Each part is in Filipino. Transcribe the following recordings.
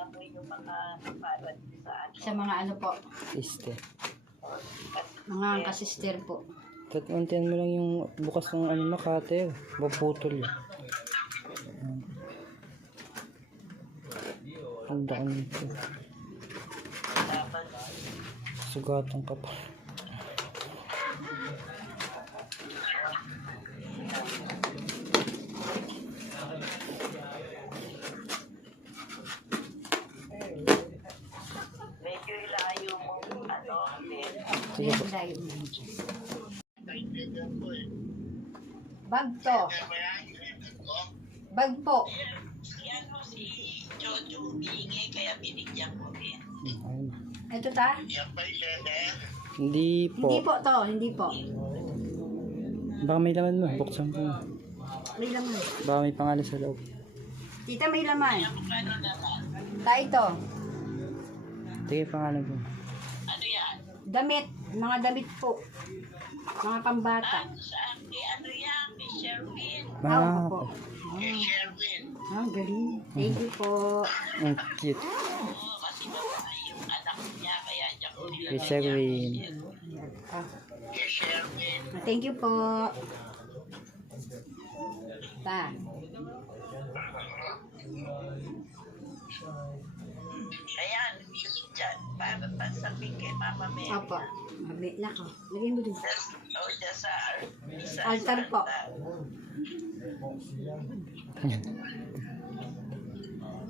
na po yung mga parad sa ano. Sa mga ano po, Sister. mga kasister po. Untian mo lang yung bukas ng ano na cutter. Maputol. Ang daan nito. Sugatan ka pa. Medyo ilayo mo, ano, Sige po. Bag to. Bag po. si ano, si Jojo humingi, kaya binigyan ko din. Ayun. Ito ta? Hindi po. Hindi po to, hindi po. Baka may laman mo. Buksan po. May laman. Baka may pangalan sa loob. Tita, may laman. Ano naman? Ta ito. Sige, pangalan po. Ano yan? Damit. Mga damit po. Mga pambata. Sa akin, ano yan? Kay Sherwin. Ah, po. po. Kay Sherwin. Ah, galing. Thank you po. Ang cute. Oo, kasi babae yung anak niya, kaya niya ko nilagay. Kay Sherwin. Ah, Kay Sherwin. thank you po. Ta. Ayan, dyan, para pasabihin kay Mama Mary. Opo. Mabit na ko. Lagyan mo dun. O, dyan sa Altar po.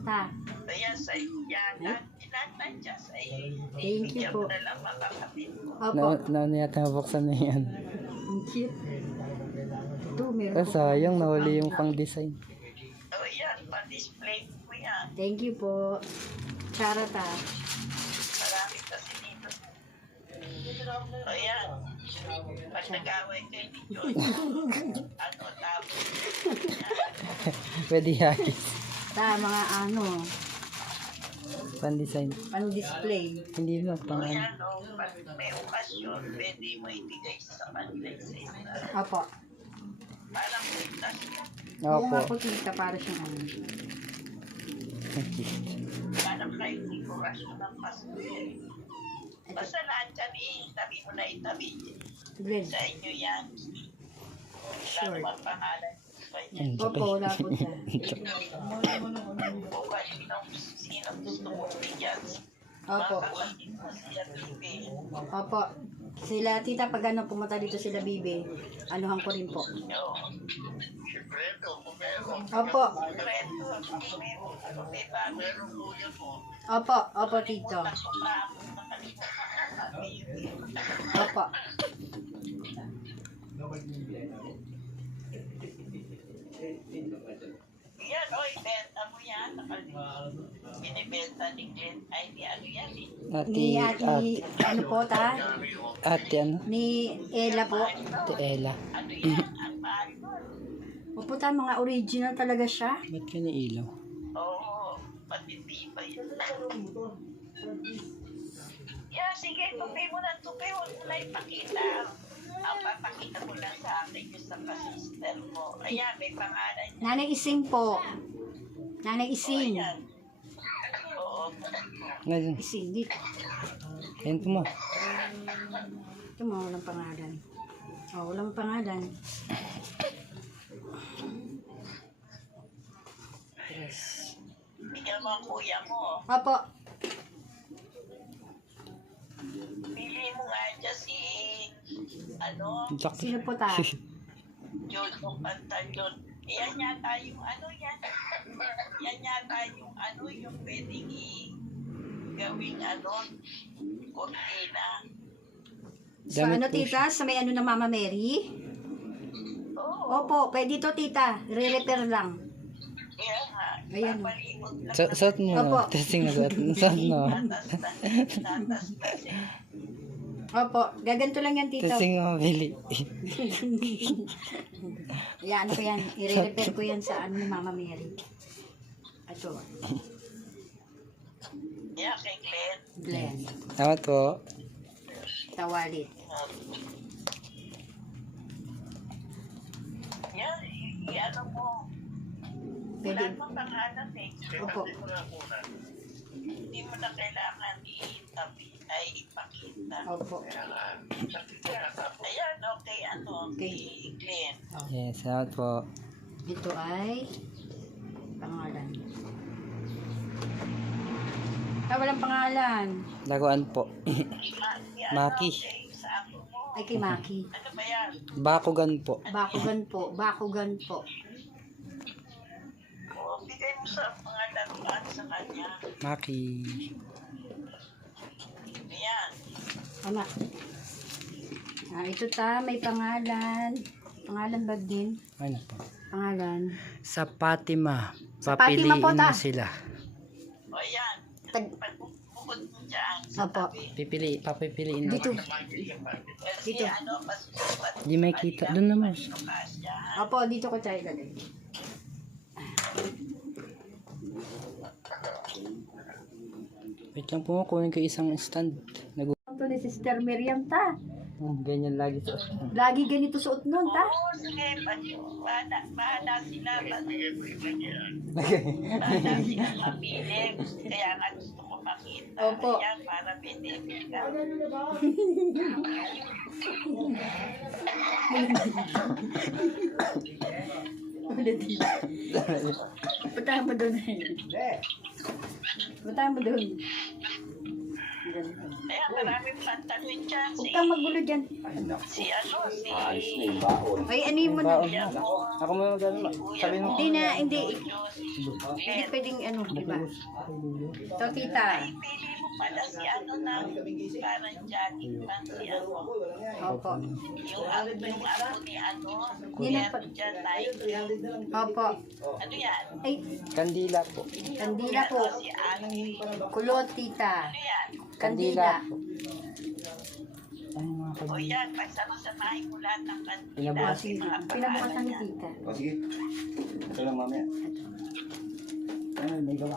Ta. Ayan, sa yan, lahat dyan sa iyo. Thank you po. na lang makakapit mo. Opo. Nauna yata mabuksan na yan. Ang cute. Ito, meron Ah, po. sayang, nahuli yung pang-design. O, yan, pa-display mo yan. Thank you po. Charot ah. Marami kasi dito. O, yan. Pag nag-away kayo ni John, ano, tapos. Pwede yakis. Ta, mga ano, Pan-design. pan-display. Hindi ba pang O, ano? yan, o, pag may okasyon, pwede mo ibigay sa kanila sa isa. Opo. Parang puntas mo. Oo nga Opo. po, tita, para siyang ano. Ang cute. Parang kayo dekorasyon ng Pasko. Basta lahat yan, itabi mo na itabi. Glenn. Sa inyo yan. Sure. Ano ang pangalan? Ang Opo, wala po siya. O kaya sino gusto mo bigyan? Opo. Makakapit mo siya, bibi. Opo. Sila, tita, pag ano, pumunta dito sila, bibi, anuhan ko rin po. Opo. Opo, opo, tito. Opo. Yan, oy, benta mo yan. Binibenta ni Glenn. Ay, di ano yan eh. Ni ati, ano po, ta? Ate ano? Ni Ella po. Ate Ella. Ano yan? Ang mahal mo. Opo, ta, mga original talaga siya. Ba't ka ilaw? Oo, patitiba yun. Yeah, sige, tupi mo na tupi. Huwag mo na ipakita. Ang papakita mo lang sa akin yung sa ka-sister mo. Ayan, may pangalan niya. Nanay Ising po. Nanay Ising. Ayan. Oo. Ngayon. Ising, dito. Ayan po mo. Ito mo, walang pangalan. Oh, walang pangalan. Yes. Bigyan mo ang kuya mo. Opo. Pili mo nga dyan si, ano, Jack. Sino po ta? Jojo Pantalyon. Yan yata yung ano yan. Yan yata yung ano, yung pwedeng gawing ano, kortina. Sa Damit ano, po tita? Sa may ano na Mama Mary? Oo. Opo, pwede to, tita. Re-repair lang. Kaya nga, Ayan. papalimot lang. Suot mo. Opo. Testing na suot. Suot mo. Tatas. Opo, gaganto lang yan, tito. Testing mo, Billy. Yan, ano ko yan. I-repair ko yan sa ano ni Mama Mary. Ito, Yeah, kay Glenn. Glenn. Salamat po. Tawalit. Yan, ano mo. Pwede. Wala mong pangalan eh. Opo. hindi mo na kailangan ipakita. Opo. Ayan, okay, kay Glenn. Yes, salamat po. Ito ay pangalan. Walang pangalan. Laguan po. Maki. Sa ako mo. Ay, kay Maki. Ano ba yan? Bakugan po. Bakugan po. Bakugan po. O, bigay mo sa mga laruan sa kanya. Maki. Ayan. Anak. Ito may pangalan. Pangalan ba din? Ano po? Pangalan. Sa Fatima. Sa Fatima Papiliin po, mo ta. sila. O, ayan. Tag- Bukod mo dyan. Sa Opo. tabi. Papipiliin mo. Dito. Kasi Dito. pasusukat. Hindi may kita. Doon naman. Opo, dito ko tayo ilagay. Wait lang po, kunin ko isang stand. Ito ni Sister Miriam, ta. Ganyan lagi to. Lagi ganito suot nun, ta. Oo, sige. Bahala sila. Bahala sila mapili. Kaya nga gusto ko makita. Opo. Ayan, para benefit ka. Puntahan mo doon. Puntahan mo doon. Kaya maraming pantalon dyan. Huwag kang magulo dyan. Si Ay, ano mo na. Baon. Ako mo gano'n. Sabi mo. Hindi na, hindi. Diyos. Hindi pwedeng ano, di ba? Ito, tita. Ay, pili mo pala si na parang jogging pants si Opo. Yung ako ni Hindi na Kuya dyan tayo. Opo. Ano yan? Ay, Kandila po. kandila po. Si Ani. Kulot, tita. Ano yan? Kandila. Ay, mga O kandila. yan, pagsama-samahin mo lahat ng kandila. Pinabukas. Sige, pinabukasan ni tita. O sige. Ito lang mamaya. Ay, may gawa.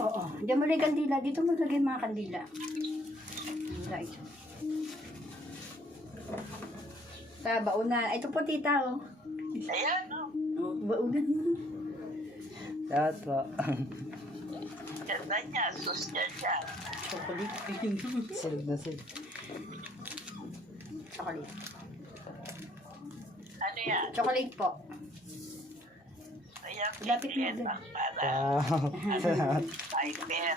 Oo. Diyan mo lang yung kandila. Dito mo lagay mga kandila. Kandila ito. Sa baunan. Ito po, tita, oh. Ayan, no? Baunan. Lahat po. Ganda niya, sus niya siya. Chocolate. Silog na silog. Chocolate. Ano yan? Chocolate po. Ayan, Lapit mo pipilian dun. pang para. Wow. Timer.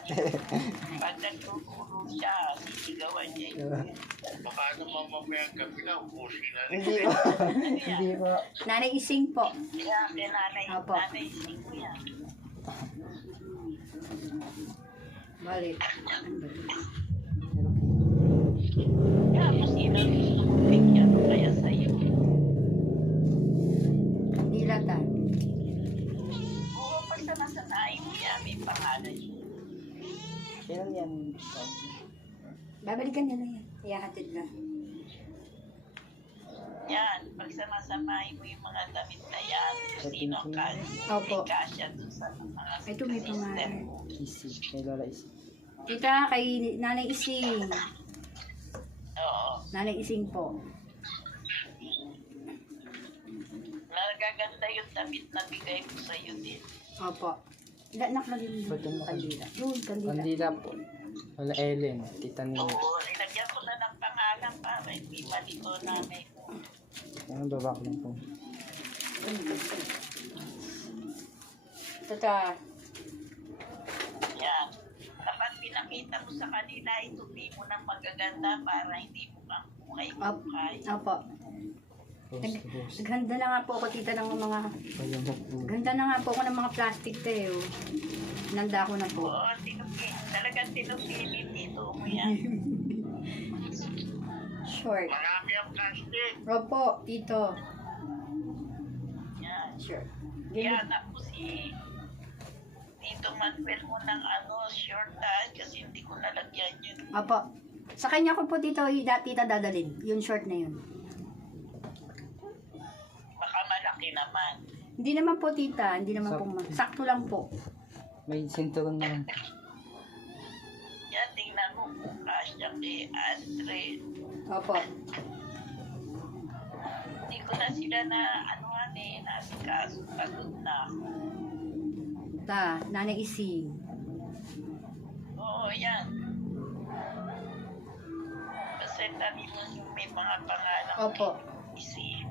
Pag nagtutulog siya, sisigawan niya yun. Baka naman mamayang gabi na, ubusin na rin. Hindi po. Hindi po. Nanay Ising po. Kaya, kay nanay, Apo. nanay sing yan. Balik. Kaya, kung sino gusto mong bigyan ko kaya sa'yo. Kandila, ta. Oo, basta masanayin mo yan, may pangalan yun. Kailan yan? Babalikan niya na yan. Iyahatid lang. Yan, pag samasamahin mo yung mga damit na yan, kung sino ka, Opo. may kasya dun sa mga Ito may system pangalan. mo. Isi. Kay Lola Isi. Tita, kay Nanay Ising. Oo. Nanay Ising po. Nagaganda yung damit na bigay ko sa'yo din. Opo. Nakalagay mo Ba't yung yung kandila. Yun, kandila. Kandila po. Wala Ellen. Tita Nina. Oo, nilagyan ko na ng pangalan para hindi malito namin. Ano babak lang po. Tata. Yan. Kapag pinakita mo sa kanila, itupi mo ng magaganda para hindi mo kang buhay-buhay. Opo. Post to post. Naghanda na nga po ako, tita, ng mga... Ayun po. Ganda na nga po ako ng mga plastic tayo. Nanda ko na po. Oo, talagang tinupilit dito mo yan. Short. Marami ang plastic. Opo, tito. Yan. Sure. Kaya ako si Tito Manuel mo ng short kasi hindi ko nalagyan yun. Opo. Sa kanya ko po, tito, tita dadalhin. Yung short na yun. Baka malaki naman. Hindi naman po, tita. Hindi naman po. Sakto lang po. May sinturon naman. Yan, tingnan mo kung kasya kay Andre. Opo. Hindi ko na sila na nasikaso. Pagod na ako. Ta, Nanay Ising. Oo, tabi mo yung may mga pangalan. Opo. Isip.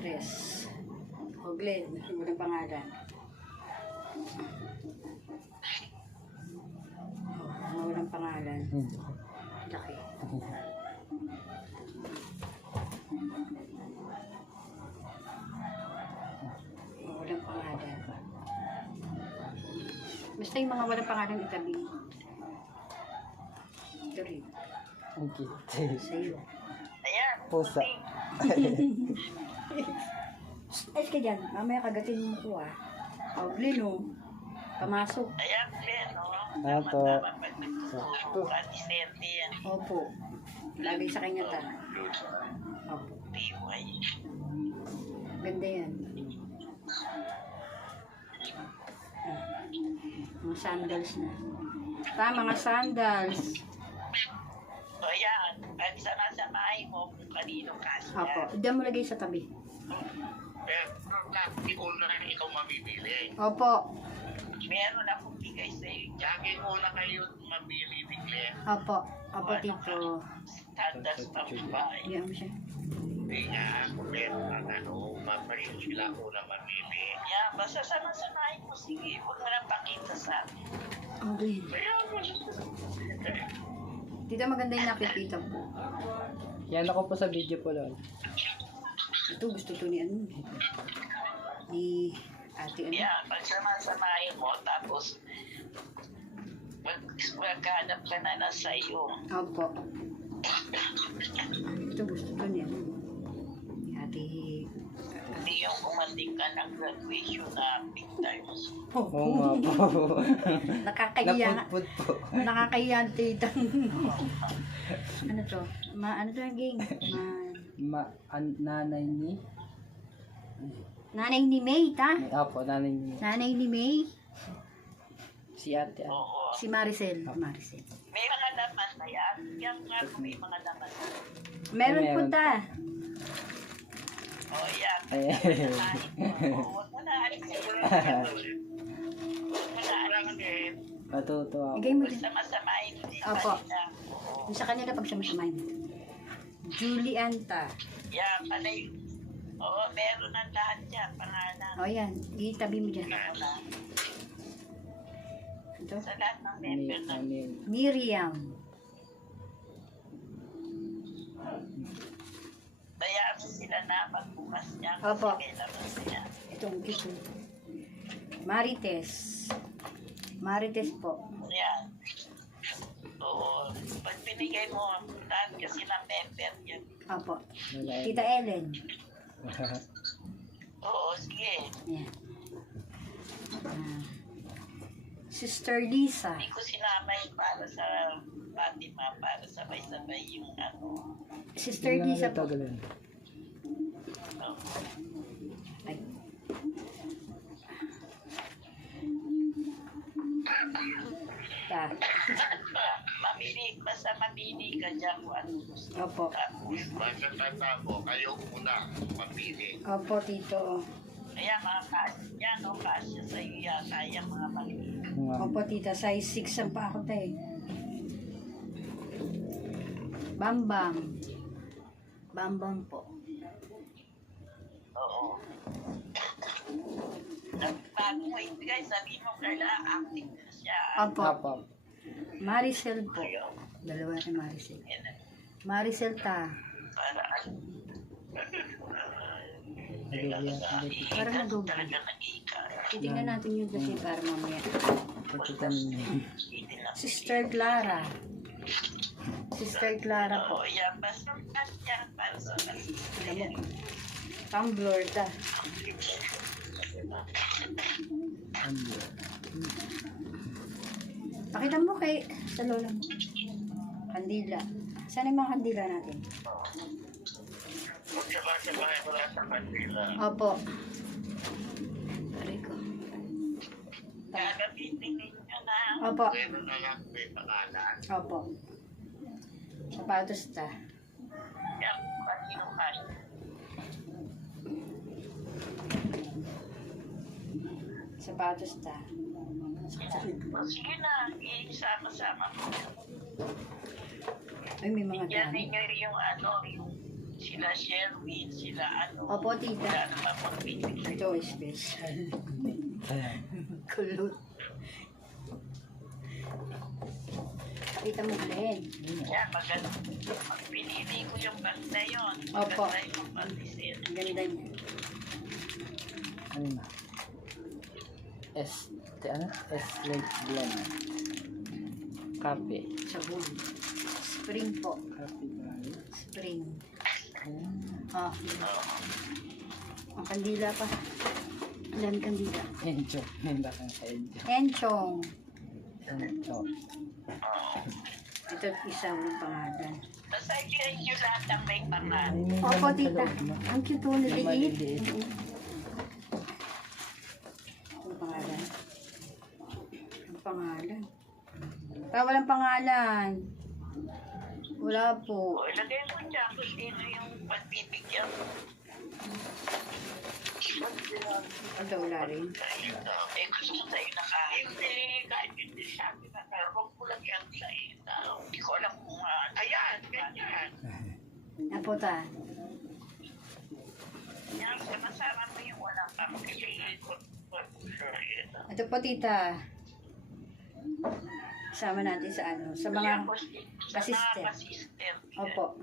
Tres. O Glenn, walang pangalan. Walang pangalan. Laki. Walang pangalan. Basta yung mga walang pangalan itabi. Ito rin. Ang cute. Sa'yo. Ayan. Pusa. Ayos ka dyan. Mamaya kagatin mo ko ah. O Glenn oh. Pamasok. Ayan, Glenn, no? Apo. Tama-tama pag nagtuturo ka, disente yan. Opo. Lagay sa kanya ta. Opo. Piway. Ganda yan. Mga sandals na. Mga sandals. So, ayan. At sama-samahin mo kung kanino kasi. Opo. Diyan mo lagay sa tabi. Pero hindi ko na ikaw mamimili. Opo. Meron akong bigay sa'yo. Lagi ko na kayo mamili, bigli. Opo. Opo, tito. Standards pa babae. Diyan mo siya. Hindi nga, pero maparin sila ko na mamili. Yan, basta sama-samahin mo. Sige, huwag mo lang pakita sa akin. Okay. Kaya Tito, maganda yung nakikita po. Yan ako po sa video po lang. Ito, gusto to ni ano. Ni ate ano. Yan, pag sama-samahin mo, tapos maghanap ka na na sa'yo. Opo. Ito, gusto to ni ano. Ni ate. Hindi yung umating ka ng graduation na big times. Oo nga po. Nakakahiya. Napudpud po. Nakakahiya ang tita. Ano to? Ano to yung game? Nanay ni? Nanay ni May, ta? Apo, nanay ni. Nanay ni May. Si ate. Oo. Si Maricel. Maricel. May mga laman na yan. Yan nga kung may mga laman na. Meron po Meron ta. O yan. Eh. Huwag mo na alisin. Huwag mo na alisin. Matuto ako. Igay mo din. Basta masamahin mo din. Opo. kanina. Oo. Yung sa kanila pag sama-samahin. Julian ta. Yan, panay. Oo, meron ng lahat yan. Pangalan. O yan. Itabi mo dyan. Ano na. Ito. Sa lahat ng member ng Miriam. bayaan mo sila na magbukas niya. Opo. Kasi may laman siya. Ito. Marites. Marites po. Yan. Oo. Pag binigay mo, lahat kasi ng member yan. Opo. Wala. Tita Ellen. Oo, sige. Yan. Ah. Sister Lisa. Hindi ko sinama yung para sa Fatima, para sabay-sabay yung ano. Sister Lisa po. Tagalan. Ay. Ta. Basta mamili ka dyan kung ano gusto. Opo. Tapos, Basta tanda ko, kayo muna mamili. Opo, tito. kaya mga kasya yan, no? Kasya sa'yo yan, kaya mga maliit. Opo, tita. Size 6 ang pa ako, tayo. Bambang. Bambang po. Oo. Bago mo ibigay, sabi mo, kailangan active na siya. Opo. Apo. Maricel po. Ayaw. Dalawa na Maricel. Yan na. Maricel ta. Para Para madoble. talaga nag-iika. Titingnan natin yun kasi para mamaya. Pagkitan niyo. Hindi na. Sister Clara. Sister Clara po. Oo, yan. Basta yan para sa kasya. Alam mo. Tumblr ta. Pakita mo kay sa lola mo. Kandila. Saan yung mga kandila natin? Sabay-sabay ko lang sa kanila. Opo. Aray ko. Gagamitin ninyo na. Opo. Pero na lang may pangalan. Opo. Sapatos ta. Yan, kanino kayo. Sapatos ta. Sige na, isama-sama ko. Ay, may mga Yan dami. ninyo yung ano, yung sila Sherwin, sila ano. Opo, tita. Wala naman magbibigay. Ito, special. Ayan. Kulot. Kita mo, Glenn. Yan, maganda. Pinili ko yung bag na yun. Opo. Maganda yung bag-design. Ang ganda niya. Ano na? Ano? Late blend. Kape. Sabon. Spring po. Kape tayo. Spring. Ah. Ang kandila pa. Ang dami kandila. Encho. Hindi kang sa encho. Enchong. Encho. Ito isa ng pangalan. Basta yung lahat ang may pangalan. Ay, may Opo, laman sa tita. loob, no? Ang cute mo, Yung naliit. maliliit. Ang pangalan. Ang pangalan. Walang pangalan. Wala po. O, ilagay mo dyan kung sino yung pagbibigyan. Ito, wala rin. Eh, gusto sa'yo na kahit kahit hindi sabi na huwag mo lang yan sa'yo. Hindi ko alam kung ayan, ganyan. Naputa. Yan, sama-sama mo yung walang pamili. Ito po, tita. Sama natin sa ano, sa mga... Assistant. Assistant. Opo.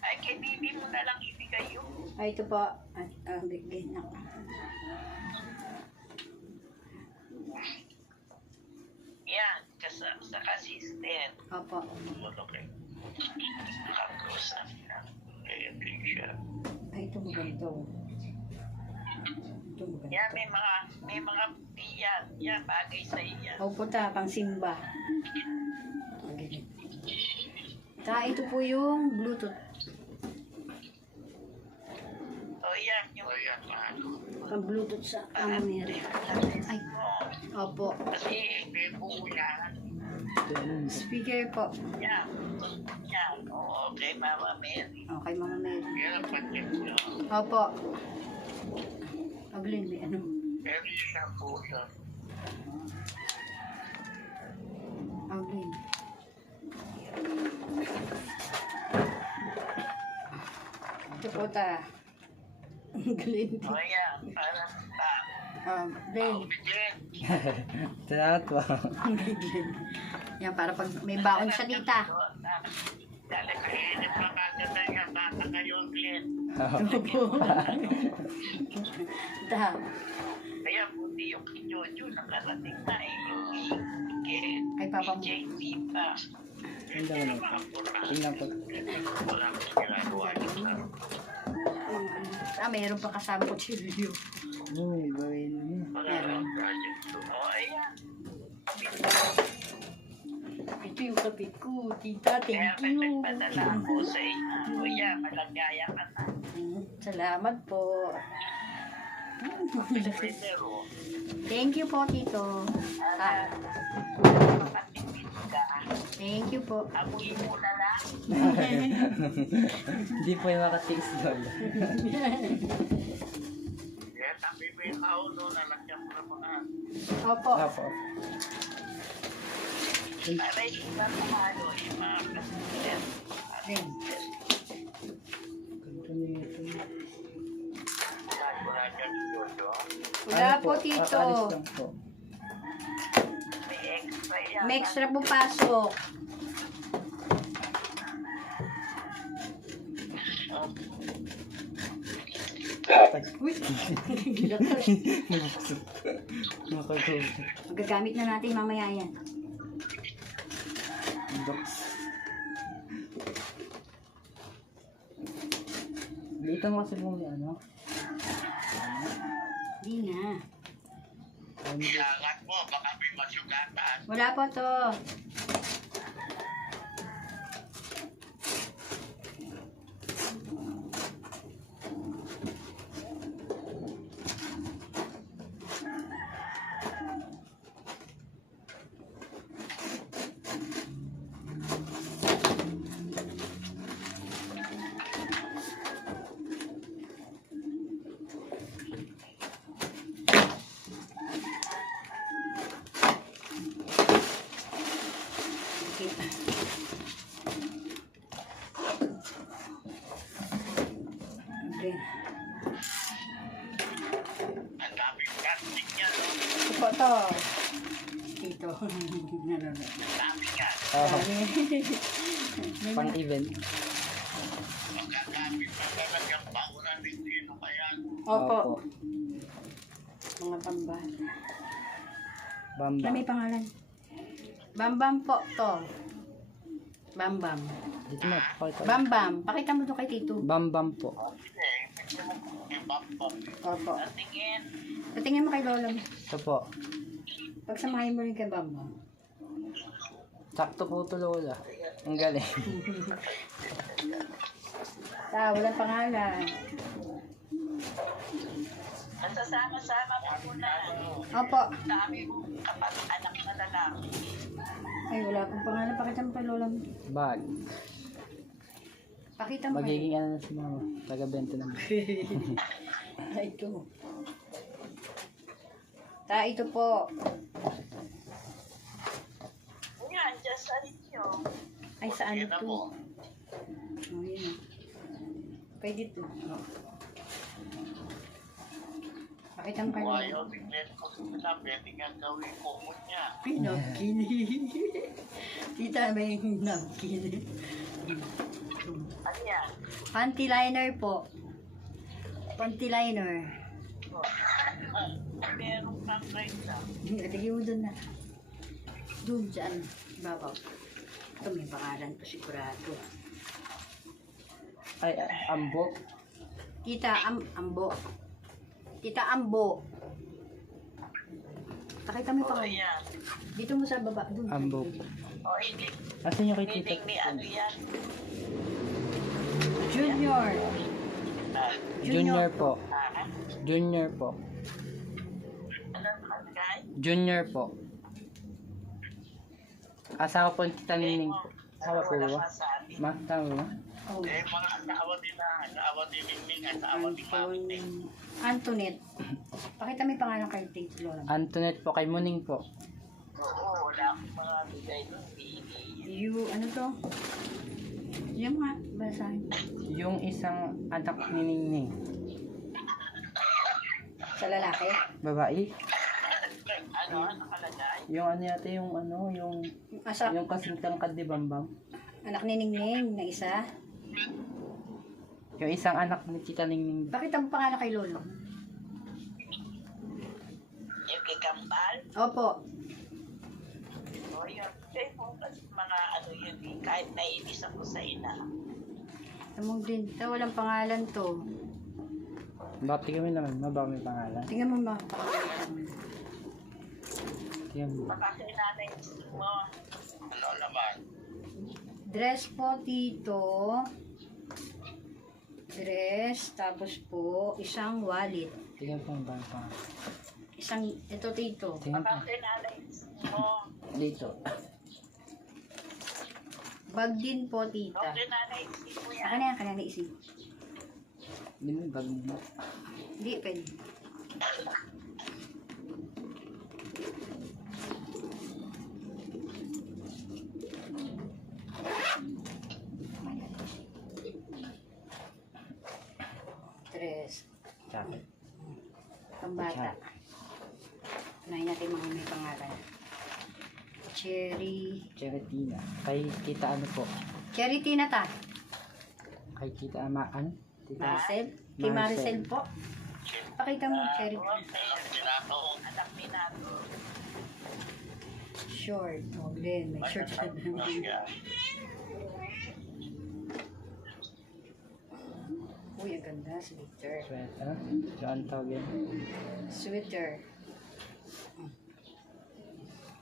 Ay, kay Bibi mo na lang ibigay yun. Ay, ito po. At, bigyan ako. Yan, sa assistant. Opo. Okay. Nakakusap na. Kaya din siya. Ay, ito maganda. Ito maganda. Yan, may mga yan. Yan, bagay sa iyan. Opo ta, pang simba. Ito po yung Bluetooth. O yan, yung yan, Pang Bluetooth sa Amamere. Ay, opo. kasi may buo yan. Speaker po. Yan. Yan. Oo, kay Mama Mary. Okay, Mama Mary. Yan ang patik nyo. Opo. Aglin, may ano? Pero siya po siya. Aglin. Ito po ta. Aglin. O yan, parang Glenn. Bigyan. Salamat po. Glenn. Yan, para pag may baon siya, tita. Dali, kainit pa kagad yan. Baka ngayon, Glenn. Opo. Ta. Kaya buti yung Jojo nakarating na eh. Ay, papa mo. JP pa. Ang dami na. Tingnan po. Wala ko ginagawa yun. Mayroon pa kasama ko chilyo. Uy, gawin niyo. Wala lang project to. O, ayan. Ito yung kapit ko, tita. Kaya Thank you. nagpadala ako sa inyo. Kuya, malagaya ka na. Salamat po. Pero, Thank you po, tito. Ah, makatipid ka. thank you po. Amoy mo na lang. Hindi po yung makatiis doon. Kaya tabi mo yung kaulo na nagyang na mga Opo. Apo. para hindi ka kumalo yung mga kasitiyan. Then, Ganito nito. Wala dyan Jojo. wala Ano po, tito. Aalis lang po. May extra yan. May extra po pasok. Uy, Nakagod. magagamit na natin mamaya yan. Box. Dito mo kasi kung ano. Hindi na. Iangat mo, baka may masugatan. Wala po to. po to. Tito. Nanonood. Dami yan. Pang event. Magagamit na talagang paulan ng dino kaya. Opo. Mga pambahan. Bamba. Na may pangalan. Bambam po to. Bambam. Dito mo, pakita. Bambam. Pakita mo to kay Tito. Bambam po. Pwede mo i-bump. Opo. Tingin. Patingin mo kay Lola mo. Ito po. Pagsamahin mo rin kay Bambam. Sakto po ito, Lola. Ang galing. Walang pangalan. Nasasama-sama mo muna. Opo. Dami mo kapag anak na lalaki. Ay, wala akong pangalan. Pakita mo kay Lola mo. Bag. Pakita mo kay Magiging ano na si mama. Taga-bento naman. Ay, ito. Ito po. Yan, dyan sa inyo. Ay, saan Yan na ito? po. Oh, yun. Pwede ito. Oh. Pakita mo kay Lola. Ayaw, tignan ko sila. Pwede nga gawin kumot niya. Ay, napkin. Tita, may napkin. Ano yan? Panty liner po. Panty liner. Meron kang right na. Lagay mo doon na. Doon, dyan. Babaw. Ito, may pangalan po sigurado. Ay, ambo. Tita, ambo. Tita, ambo. Pakita mo yung O, pangalan. ayan. Dito mo sa baba. Doon. Ambo. O, hindi. Asan yung kay Hindi tita? ni ano yan. Junior. Junior po. Ha? Junior po. Anong kagay? Junior po. Asawa po ni Tita Nining po. Asawa po Wala ba? masabi. Ma, tama ba? Oh. Eh, mga asawa din na. Asawa din Ningning. Asawa din Mami Ning. Antoinette. Pakita mo yung pangalan kay Tito Lola. Antoinette po kay Muning po. Oo, wala akong mga bigay ng bini. Ano to? Yung mga basahin. Yung isang anak ni Ningning. Sa lalaki? Babae. Ano, nakalagay? Yung ano yata yung ano, yung Asa, yung kasing tangkad ni Bambam. anak ni Ningning na isa. Yung isang anak ni Tita Ningning. Pakita mo pangalan kay Lolo. Yung kay Kambal? Opo. O, yun. Kaya mo kasi mga ano yun eh. Kahit nainis ako sa ina. Tamong din. Ito, walang pangalan to. Bakit kami naman, mababa may pangalan. Tingnan mo mga pangalan. Tingnan mo. Baka kay nanay mo. Ano naman? Dress po, Tito. Dress. Tapos po, isang wallet. Tingnan po ang pangalan. Isang, ito, Tito. Tingnan po. Baka kay nanay mo. Dito. Bag din po, Tita. Kung kay nanay mo yan. Akin na yan, kanina isip. Hindi mo bag mo. Hindi, pwede. Dress. Jacket. Pambata. Unahin natin mga may pangalan. Cherry. Cheritina. Kay Tita ano po? Cherry Tina ta. Kay Tita Amaan? Tita Maricel. Kay Maricel po. Pakita mo, Cherry Tina. Tinato. Anak ni Nato. Short. Oh, Glenn. May short ka na. Uy, ang ganda. Sweater. Sweater. Saan tawag yan? Sweater.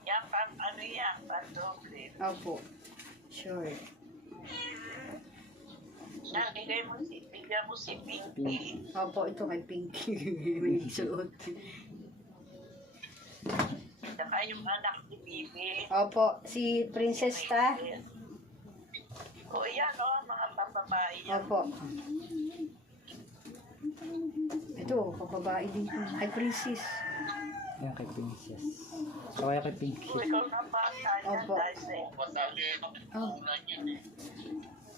Yan, pang ano yan, pang doble. Opo. Short. Yan, bigyan mo si Pinky. Opo, ito kay Pinky. May suot. Saka yung anak ni Bibi. Opo, si Princess ta. O yan o, mga papabae yan. Opo. Ito, kababae din po. Kay Princess. Yan kay Princess. Kawaya kay Pinky. O ikaw na ba? Opo. Dahil sa Madali. Oh. Ulan yun eh.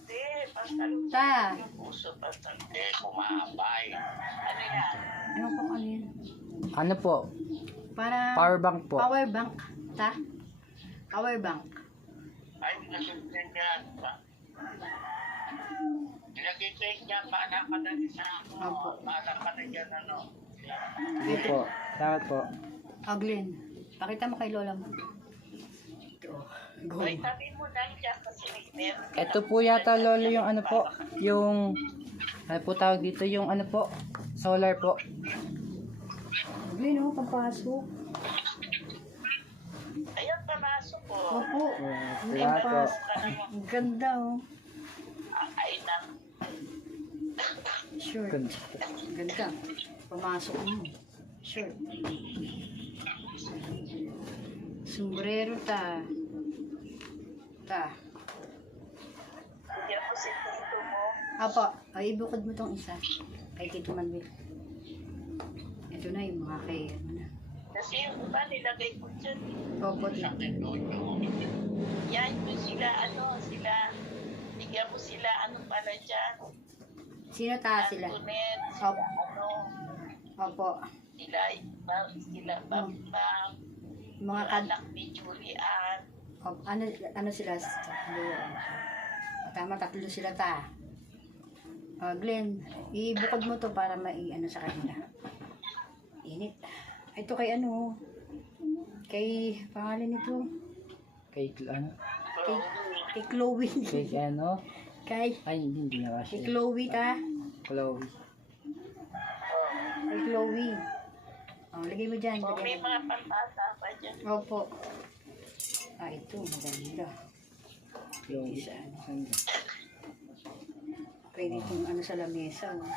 hindi, basta yung Ta. puso, basta. Eh, kumabay. Ano yan? Ano po ano yan? Ano po? Para Power bank po. power bank. Ta? Power bank. Ay, nasundan yan. Nilagay ko yung dyan, paala ka na sa Opo. paala ka na dyan, ano. Sige po. Salamat po. Glenn, pakita mo kay lola mo. Ito. Go. Ay, tabi mo lang dyan kasi meron. Ito po yata lolo yung ano po. Yung ano po tawag dito? Yung ano po? Solar po. Glenn, oh, pampasok. Ayan, pamasok po. Opo. Salamat po. Ang ganda, oh. Ay, na. Sure. Ganda. Pumasok mo. Sure. Sombrero ta. Ta. Bigyan mo si Tito mo. Apo, ay ibukod mo tong isa. Kay Tito Manuel. Ito na yung mga kay ano na. Kasi yung iba nilagay ko dyan. Opo, Tito. Yan yung sila, sila. Bigyan mo sila, pala dyan. Sino ta sila? Antoinette, Opo. sila, Opo. sila, Bambang, Mga yung kad... anak ni Julian. Opo, ano sila? Tama, tatlo sila ta. Glenn, ibukod mo to para mai-ano sa kanila. Init. Ito kay ano? Kay pangalan nito? Kay ano? Kay Chloe. Kay ano? Kay Ay, hindi na Kay kasi. Chloe ta. Chloe. Kay Chloe. Lagay mo dyan. O, may Lagay mo. mga pambata pa dyan. Opo. Ito, maganda. Chloe. Isa, ano. Pwede itong ano sa lamesa. Oh.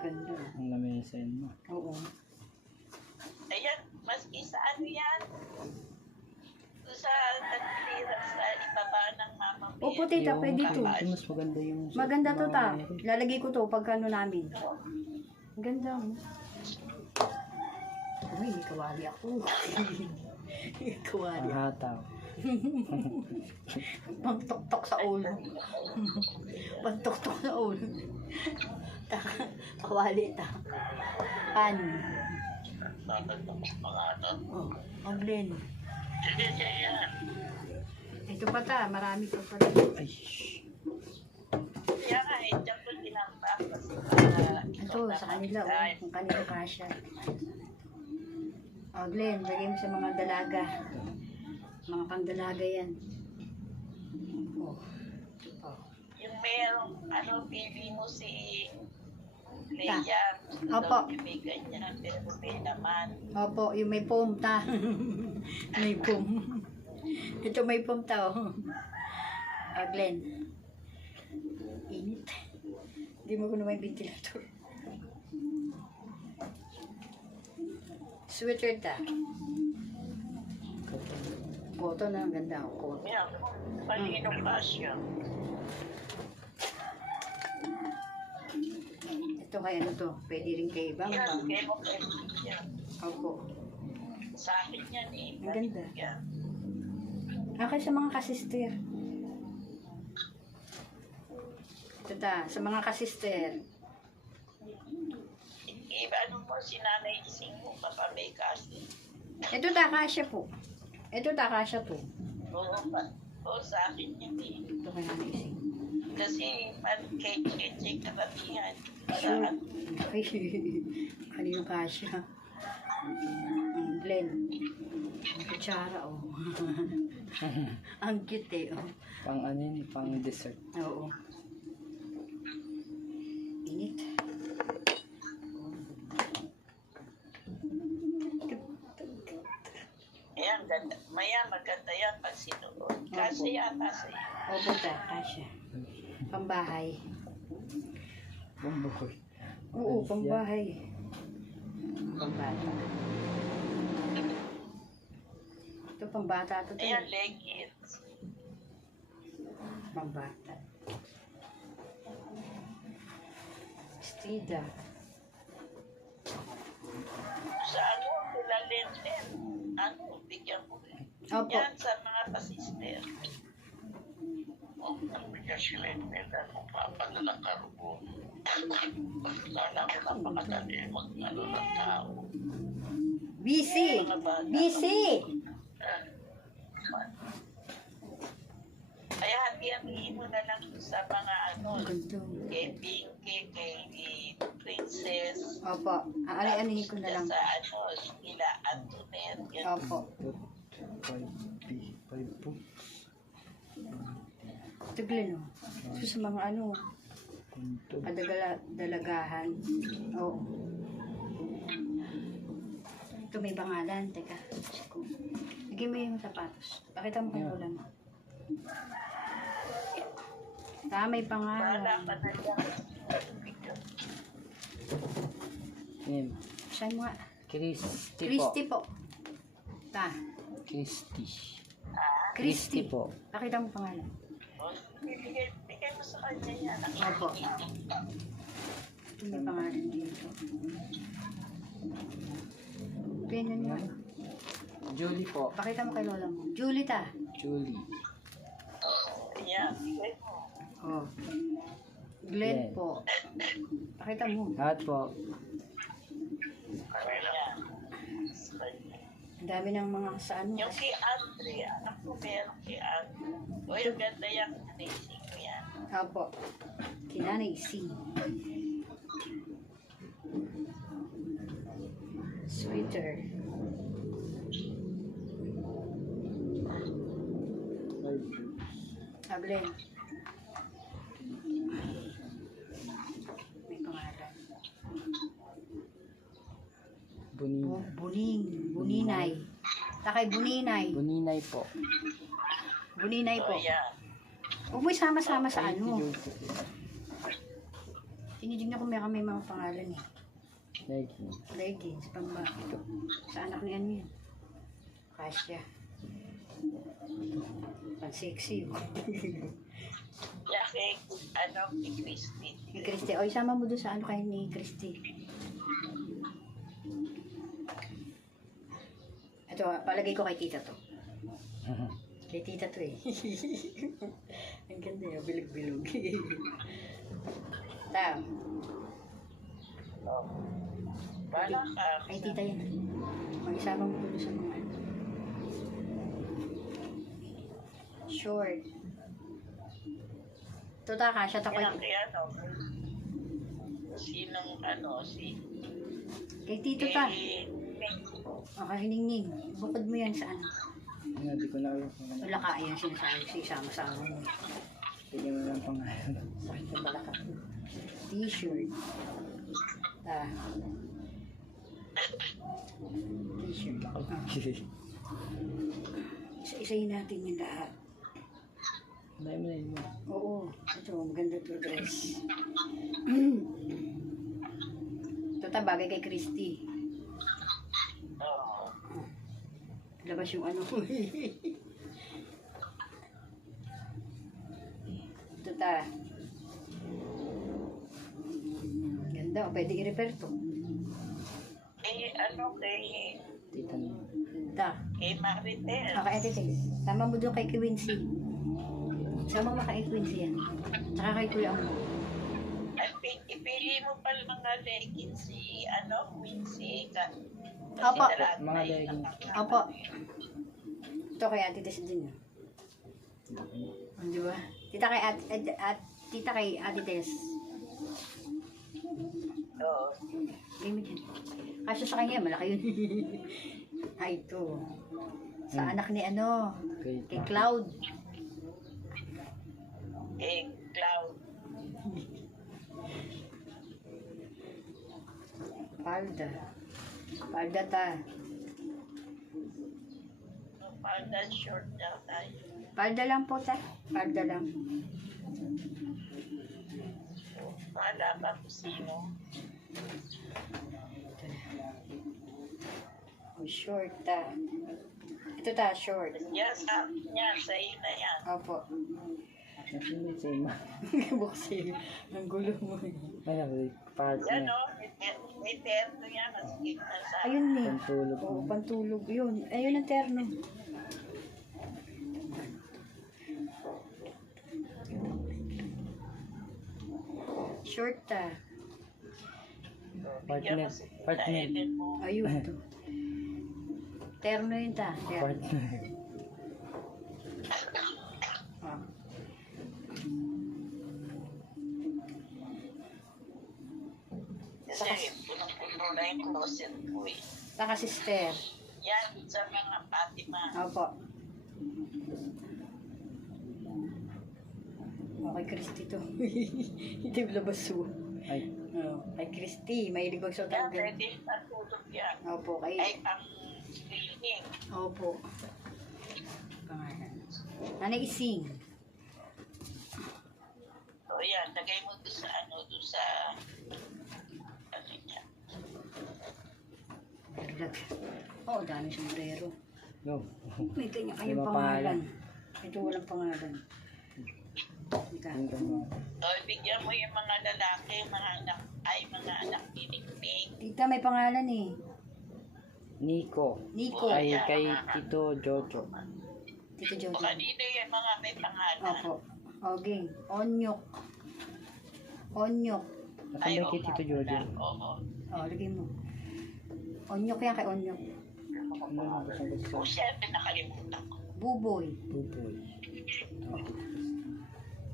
Ganda. Ang lamisin mo. Oo. Ayan, maski sa yan. Doon sa nagpiliran sa ibaba ng mama mo. Opo, tita, pwede to. Mas maganda yung... Maganda to ta. Lalagay ko to pagka ano namin. Ang ganda. Oh. Uy, may kawali ako. May kawali Ang ako. hataw. Pagtok-tok sa ulo. Pagtok-tok sa ulo. Kawali ta. Pan. Tatagpapos mga anak. Oh, ang Glenn. Sige, sige yan. Ito pa ta, marami pa pala. Ay, Kaya nga, dyan ko tinambak kasi para Ito, sa kanila, oh. Ang kanila kasya. Glenn, lagay mo sa mga dalaga. Mga pangdalaga yan. Oh. yung merong, pili mo si Leia. Opo. Yung may ganyan, pero may naman. Opo, yung may foam ta. May foam. Ito may foam ta, oh. Glenn. Init. Hindi mo ko naman yung ventilator. Sweater ta. Cotton na, ang ganda. Cotton. Yan, palinong kasya. Ito kay ano to? Pwede rin kay Bang Yan, Bang. kaya mo kayo yan. Opo. Sa akin yan eh. Ang ganda. Yan. Kay sa mga kasister. Ito ta, sa mga kasister. Iba, mo, si Nanay Ising mo, papabay kasi. Ito ta, kasya po. Ito ta, kasya to. Oo, sa akin yan eh. Ito kay Nanay Ising. Kasi, kay karamihan. Sure. Para, Ay, kanino kasya? Ang Glenn. Ang kutsara, oh. Ang cute eh, oh. pang ano yun, pang dessert. Oo. Init. ayan, ganda. Maya, maganda yan pag sinuot. Kasi yata sa'yo. Opo ta, kasya. Pambahay. Bumbukoy. Oo, pambahay. Pambata. Ito pambata to. Ayan, leggings. Pambata. Stida. Sa sila Lenten. Bigyan mo rin. Opo. Yan, sa mga pasister. Ang bigyan sila yung nila kung papadala ka rubo. Lala ko napakadali mag-ano ng tao. Busy! Mga bata. Busy! Kaya hati-hatiin mo na lang sa mga ano, Ganito. kay Pinky, kay Princess. Opo. Aanay-anahin ko na lang. Sa ano, nila Antoinette. Yan. Opo. 5 po. Ito Glenn, oh. Ito sa mga ano, Kunto. dalagahan. Oo. Ito may pangalan. Teka. Lagyan mo yung sapatos. Pakita mo kay Lola mo. May Wala pangalan. pa na lang. Yan. Saan mo nga? Christy po. Christy po. Christy. Christy. po. Pakita mo pangalan. Bigay mo sa kanya yan. Opo. Ito may pangalan dito. Ganyan mo. Julie po. Pakita mo kay Lola mo. Julie ta. Julie. Yan, bigay mo. Oh. Glenn Glenn. po. Pakita mo. Lahat po. Yan. Ang dami ng mga sa ano. Yung kay Andre, anak ko meron kay Andre. O, yung ganda yung amazing ko yan. Opo. Kinanay C. Sweater. Glenn. May pangalan. Bunin. Buning. Buninay. Takay Buninay. Buninay po. Buninay po. O, yan. Huwag mo isama-sama sa Ay, ano. Julie po. Tinitignan ko may mga pangalan eh. Leggings. Leggings, pamba. Sa anak ni ano yan? Kasya. Pan-sexy. Yan kay, ano, kay Christy. Ni Christy. O, isama mo doon sa ano kayo ni Christy. Ito, palagay ko kay tita to. Kay tita to eh. Ang ganda yun, bilog-bilog. Tao. Wala ka. Kay tita yan. Mag-isama mo doon sa mga ano. Short. Ito ta, kasya to Yan kay... kay ano. Sinong ano, si... Kay tito ta. Kay O, kahiningning. Bukod mo yan sa ano. Ano, di ko na alam kung ano. Wala ka, ayan sinasabi sa isama-sama mo. Bigyan mo lang pangalan. Sakit na balaka. T-shirt. T-shirt. Isa-isayin natin yung lahat. Dahil mo na yun. Oo. Ito, maganda to dress. Ito ta, bagay kay Christy. Oo. Labas yung ano. Ito ta. Ganda, o, pwede i-repair to. Ano kay... Tita niyo. Ganda. Kay Maritel. Okay, ate. Tama mo doon kay Quincy. Sama mo kay Quincy yan. Tsaka kay Kuya Ambo. At ipili mo pala mga leggings si, ano, Quincy. Opo. Mga leggings. Opo. Ito kay Ate Tess din. Di ba? Tita kay Ate Tess. Oo. Game dyan. Kasi sa kanya, malaki yun. Ay, ito. Sa anak ni ano, Okay. kay Cloud. Kay Cloud. Palda. Palda ta. Pagka short daw tayo. Palda lang po ta. Palda lang. Wala ka kung sino. O, short ta. Ito ta, short. Yan, sa'yo na yan. Opo. Kasi may sema. Buksi. Ang gulo mo. Ay, okay. Parts Yan na. o, may terno yan. Masigit na sa... Ayun eh. Pantulog Oo, mo. pantulog yun. Ayun ang terno. Short ta. Bigyan mo Partner. sa Ellen mo. Ayun to. Terno yun ta. Terno. Oh. Kasi punong-puno na yung closet ko eh. Saka sister. Yan, sa mga Fatima. Opo. Okay, Christy to. Hindi yung labas mo. Ay, Oh, kay Christy, may libag sa Yan, tanggal. pwede natulog yan. Opo, kay... Ay, pang cleaning. Opo. Pangalan. Nanay Ising. So yan, lagay mo doon sa ano, doon sa... Ano niya. Berlag. Oh, dami sombrero. no. May kanya-kanyang May mga pangalan. Ito walang pangalan. Ika. So, ibigyan mo yung mga lalaki, mga anak ni Ningning. Tita, may pangalan eh. Nico. Nico. Ay, kay Tito Jojo. Tito O Jojo. kanino yung mga may pangalan? Opo. Okay. Onyok. Onyok. Nasaan ba kay Tito Jojo? Oo. Oh, lagay mo. Onyok yan kay Onyok. Ano ang gusto O sa syempre, nakalimutan ko. Buboy. Buboy?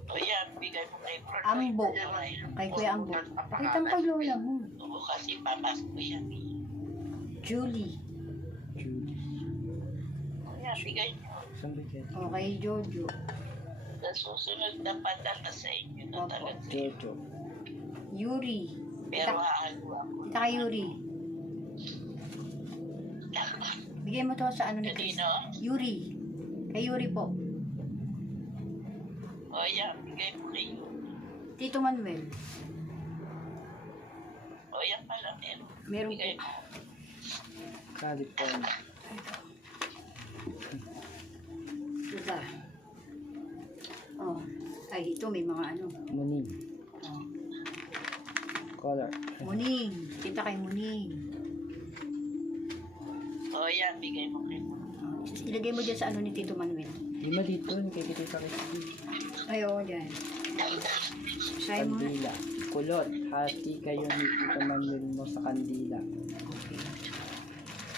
O yan, bigay mo kay Fred. Ambo. Kay Kuya Ambo. Pakita mo kay Lola mo. Oo, kasi pamas ko yan. Julie. Judy. O yan, bigay mo. Saan ba kay O kay Jojo. Sa susunod na padala sa inyo na Opo. talaga. Jojo? Yuri. Pero haalo ako. Kita kay Yuri. Bigay mo to sa ano ni Chris. Kanino? Yuri. Kay Yuri po. O yan, bigay mo kay Tito Manuel. O yan pala, meron. Meron Bigay po. mo. California. Diba? Oh. Ay, ito may mga ano. Muning. Oh. Color. Muning. Kita kay Muning. O yan, bigay mo kay Oh. Ilagay mo dyan sa ano ni Tito Manuel. Lima dito, kay Tito Christy. Ay, oo, dyan. Try mo na. Kandila. Kulot. Hati kayo ni Tito Manuel mo sa kandila. Okay.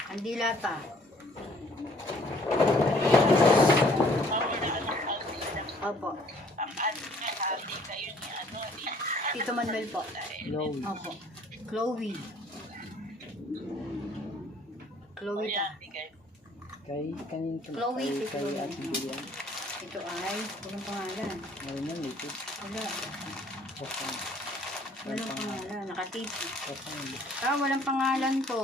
Ang dilata. Opo. Ang ano nga, hati kayo ni ano, ni Tito Manuel po. Lowy. Opo. Chloe. O Chloe ta. yan, bigay mo. Kay kanin Chloe, kay si Chloe. Ate Julian. Ito ay, walang pangalan. Meron na dito. Wala. Basta. Walang pangalan. Nakatipi. Basta. Ah, walang pangalan to.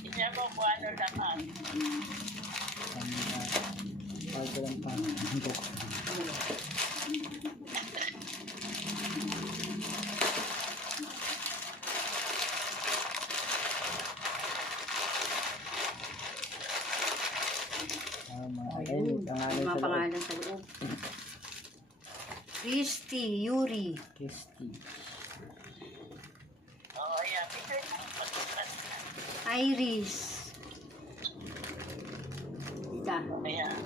Tingnan mo kung ano laman. Pag walang pa. Ayun, pangalan Mga sa loob. pangalan sa loob. Christy, Yuri. Christy. O yan, bigay mo. Patutan. Iris. Ita. Ayan.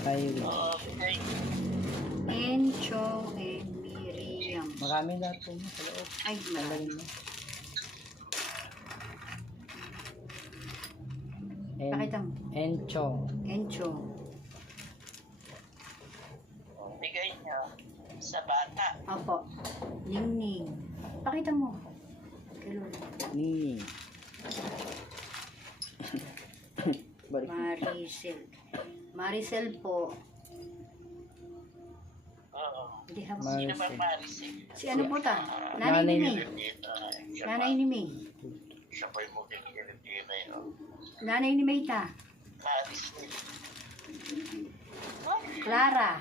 Kylie. O, bigay mo. Encho and Miriam. Marami lahat po sa loob. Ay, Ang marami. galing mo. Pakita mo. Encho. Encho. Bigay niyo sa bata. Opo. Ningning. Pakita mo. Kay Lola. Nini. Balik. Maricel. Maricel po. Oo. Hindi hawak. Sino Maricel. bang Maricel? Si ano po ta? Nanay Nanay ni ni- May. Nanay ni May. Siya pa yung mukhang yun. Nanay ni May ta. Maricel. Clara.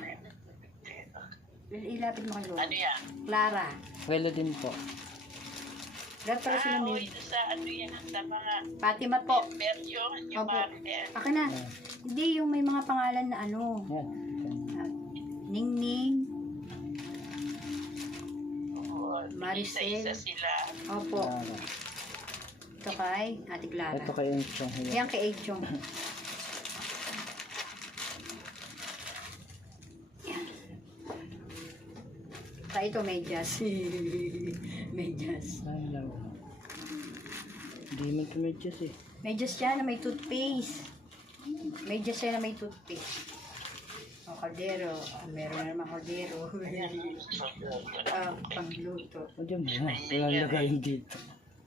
Ilapit mo kay Lola. Ano yan? Clara. Relo din po. Lahat pala sila Ah, may. uy, sa ano yan, sa mga Fatima po. member yung Opo. member. Akin na. Hindi yung may mga pangalan na ano. Yan. Ningning. Oo, Maricel. Isa-isa sila. Opo. Clara. Ito kay Ate Clara. Ito kay Encho. Yan kay Ejong. Yan. Pa ito medyas. medyas. Saan lang? Hindi man tumedyas eh. Medyas siya na may toothpaste. Medyas siya na may toothpaste. O, kaldero. Meron na naman kaldero. Pangluto. O dyan mo, walang lagayin dito.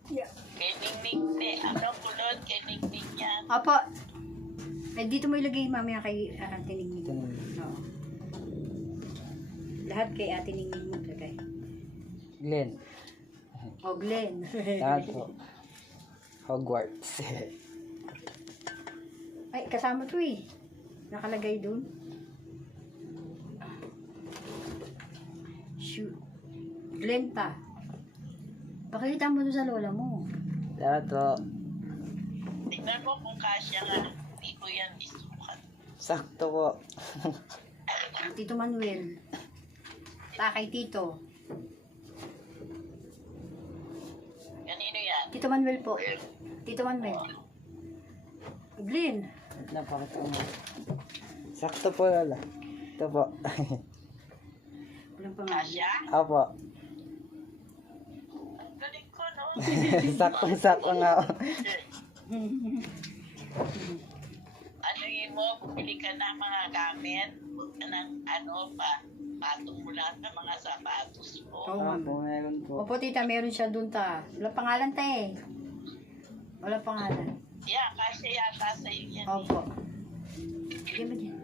Kay Ningning ni, ano kulot, kay Ningning yan. Opo. Eh, dito mo ilagay mamaya kay Ate Ningning. Tinignan. Oo. Lahat kay Ate Ningning mo ilagay. Glenn. O, Glenn. Lahat po. Hogwarts. Ay, kasama to eh. Nakalagay dun. Shoot. Glenn pa. Pakita mo dun sa lola mo. Lahat po. Tingnan mo kung kasya nga, hindi ko yan isukat. Sakto po. Tito Manuel. Kay Tito. Kanino yan? Tito Manuel po. Tito Manuel. Glenn. Wait lang, pakita mo. Sakto po, Lola. Ito po. Walang pangalan. Kasya? Opo. Ang galing ko, no? Sakto nga ako. Ano yun mo, bumili ka ng mga gamit, ng ano pa, patong mo lahat ng mga sapatos mo. Oo, ma'am. Opo, meron po. Opo, tita, meron siya dun ta. Walang pangalan ta eh. Walang pangalan. Yeah, kasya yata sa'yo yan. Opo. Sige ba dyan?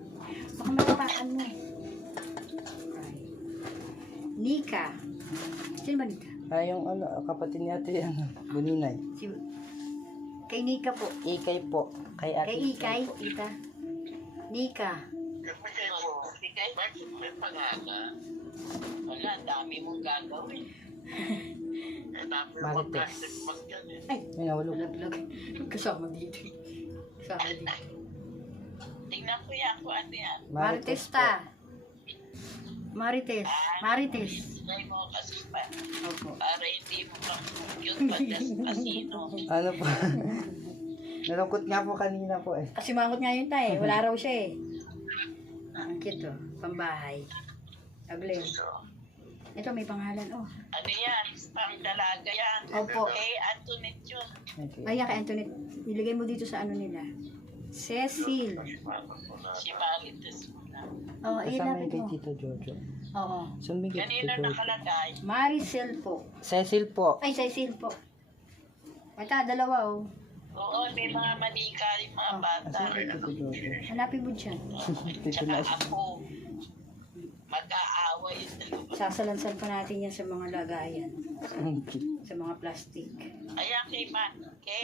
Baka matapaan mo. Ay. Nika. Sino ba Nika? Ay, yung ano, kapatid ni ate, ano, Buninay. Si... Kay Nika po. Ikay po. Kay ate. Kay Ikay, tita. Nika. Bigay, bakit may pangalan? Wala, ang dami mong gagawin. Ang dami mong Marites. plastic yan eh. Ay, May nawalo. lag. Kasama dito. Kasama dito. Tingnan ko yan kung ano yan. Marites ta. Marites. Marites. Sinay mo kasi pa, Opo. para hindi mo pang cute pagkasino. Ano po? Nalungkot nga po kanina po eh. Kasi mangot nga yun tayo. Wala raw siya eh. Ang cute oh. Pambahay. Aglen. So, Ito may pangalan oh. ano yan? Pang dalaga yan. Opo. Eh, Antoinette yun. Okay. Ay, kay Antoinette. Nilagay mo dito sa ano nila. Cecil. Si Marites mo na. Oh, Kasama ilapit yung kay mo. Tito Jojo. Oo. Saan ba yung kay Kanino Tito Jojo? nakalagay? Maricel po. Cecil po. Ay, Cecil po. Ito, dalawa oh. Oo, may mga manika yung mga bata. Asan kay Tito Jojo? Hanapin mo dyan. Tito Tsaka na. ako, mag-aaway yung dalawa. Sasalansan pa natin yan sa mga lagayan. Sa mga plastic. Ayan kay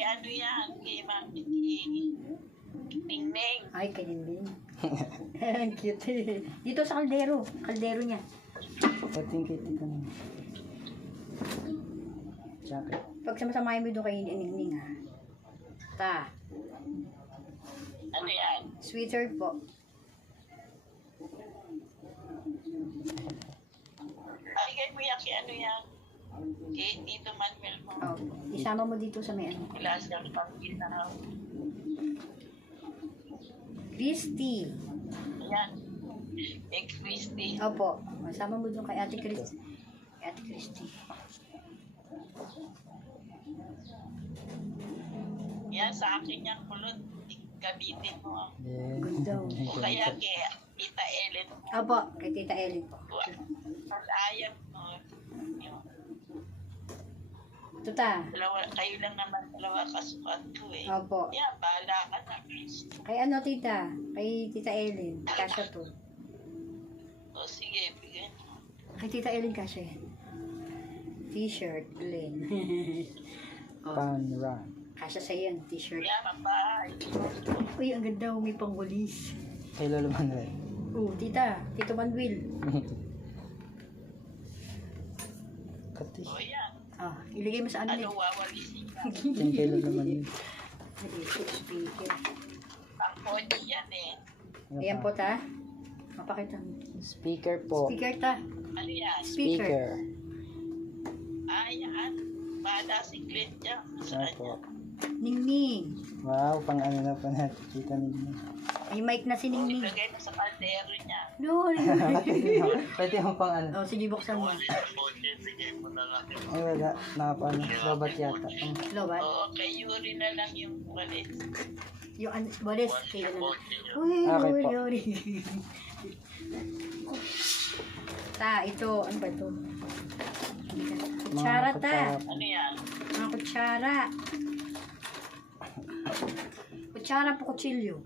ano yan, kay Ningning. Ay, ganyan din. Ang cute. Dito sa kaldero. Kaldero niya. Pati yung kay Tito na. Jacket. Pag samasamahin mo doon kay Ningning ha. Ta. Ano yan? Sweetheart po. Bigay mo yan kay ano yan. Kay Tito Manuel mo. Oh. Isama mo dito sa may ano. Wala siyang pang-ginaw. Christy. Ayan. Kay Christy. Opo. Isama mo doon kay Ate Christy. Kay Ate Christy. Yan, sa akin yung kulot. Gamitin mo. Then, Ganda. O kaya kay Tita Ellen mo. Opo. Kay Tita Ellen po. Ayaw mo. Ito ta. Dalawa, kayo lang naman dalawa kasukat ko eh. Opo. Yeah, bahala ka na, Christy. Kay ano tita? Kay Tita Ellen. Kasya to. O sige, bigyan mo. Kay Tita Ellen kasya yan. T-shirt. Glenn. oh. pan run. Kasya sa yan. T-shirt. Yeah, mabahay. Uy, ang ganda. May pangwalis. Kay Lolo Manuel. Oh, tita. Tito Manuel. Kati. O yan. Ah, ilagay mo sa ano Ano nito. wawalisin ka? Yan kay Lolo Manuel. Speaker. Ang kode yan eh. Ano Ayan pa? po ta. Mapakita mo. Speaker po. Speaker ta. Ano yan? Speaker. Speaker. Ayan. Bada si Clint yan. Saan Ano po? yan? Ningning. Wow, pang ano na pa natin. Kita ninyo. May mic na si Ningning. Ilagay mo sa kaldero niya. No, Pwede mo pang ano. oh, sige, buksan mo. Bigay mo na lang. Ay, wala. Nakapano. Lobat yata. Lobat. Oo, kay Yuri na lang yung walis. Yung balis, kayo na. Uy, Okay uy, po. Yuri. Ta, ito, ano ba ito? Kutsara, ta. Ano yan? Mga kutsara. Kutsara po, kutsilyo.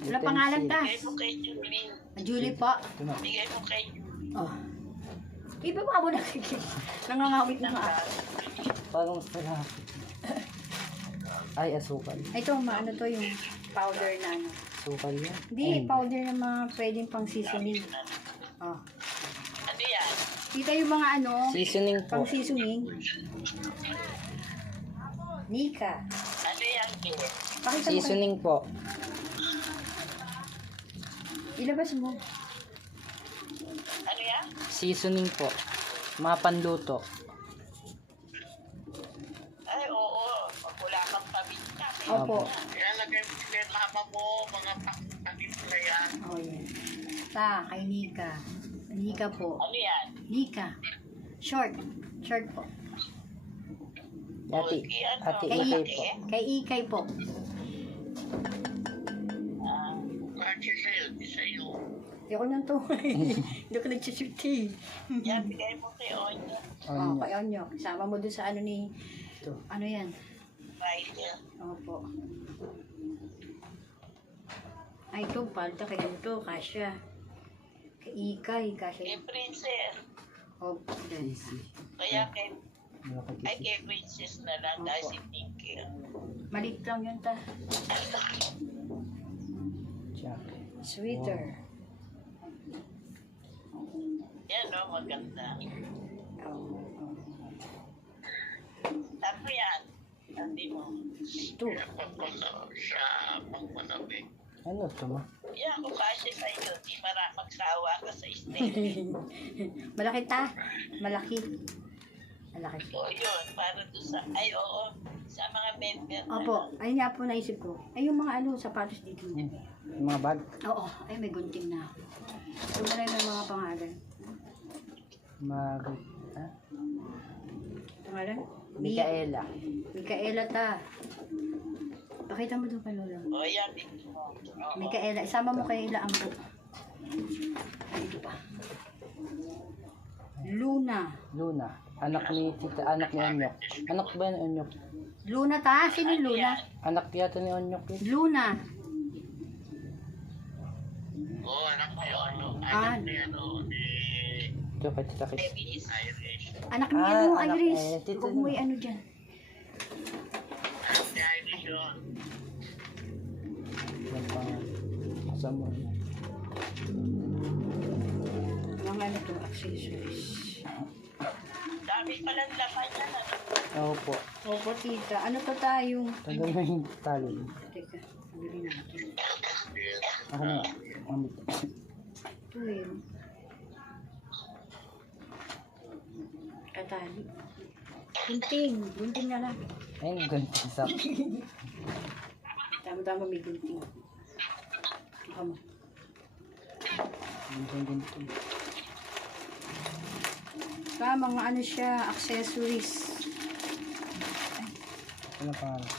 Wala pangalan, ta. Bigay mo kay Julie. Julie po. Bigay mo kay Julie. Oh. Iba pa mo na. Nangangawit na nga. Parang sarap. Ay, asukal. Ito, ano to yung powder na ano. Asukal yan. Hindi, powder na mga pwedeng pang seasoning. Oh. Ano yan? Kita yung mga ano, Seasoning po. pang seasoning. Nika. Ano yan, Kid? Pakita mo kayo. Seasoning po. Ilabas mo. Ano yan? Seasoning po. Mga panluto. Ay, oo. Pag wala kang pamilya. Opo. Kaya lagay mo sila mama mo, mga pangit na yan. Oh, yan. Ta, kay Nika. Nika po. Ano yan? Nika. Short. Short po. Ati. Okay, ano? Ati Kay, Ikay po. kay Ikay po. Ah, Kasi sa'yo, di sa'yo. Hindi ako nang to. Hindi ko nagsusuti. yan, bigay mo kay Onya. Oh, kay Onyo. Sama mo dun sa ano ni... Ito. Ano yan? Rider. Opo. Ay, ito, palta kay ganito, kasya. Kay Ikay, kasya. Kay Princess. Opo. Easy. Kaya kay... Malaki Ay, kasi. kay Princess na lang. Dahil si Pinky. Maliit lang yun, ta. Jacket. Sweeter. Yan, no? Maganda. Oh. Tapos yan. Sabi mo. Ito. Sa pagmanamig. Ano ito ma? Yan, kung kasi sa'yo, di magsawa ka sa stage. Malaki, ta. Malaki. Malaki. So, yun, para doon sa, ay, oo, sa mga member na Opo. Ayun nga po naisip ko. Ay, yung mga ano, sapatos dito. Yung mga bag. Oo. Ay, may gunting na. Ito na rin may mga pangalan. Mag... Ha? Pangalan? Micaela. Micaela, ta. Pakita mo doon kay Lola. O, yan, dito mo. Oo. Micaela. Isama mo kay Ila Ambo. Ay, ito pa. Luna. Luna. Anak ni Tita, anak ni Onyok. Anak ba ni Onyok? Luna, ta. Sino yung Luna? Anak yata ni Onyok yun. Luna. Oo, anak mo yun. Ah. Anak ni ano, ni Ito kay Tita Kis. Babies. Irish. Anak ni Ah, ano, anak, Iris. tito Huwag mo niya. ano dyan. Anak ni Irish yun. Yan pang... Sa mo. Mga ano to, accessories. Dami palang laman yan, ano? Oo po. Opo, tita. Ano to tayong... Tagal na yung tali. Teka, bili natin. Ako na. Ito yun. Katali. Gunting. Gunting na lang. Ayun, ganito sa... Tama-tama may gunting. Baka mo. Ganito. Mga ano siya, accessories. Ano pangalan?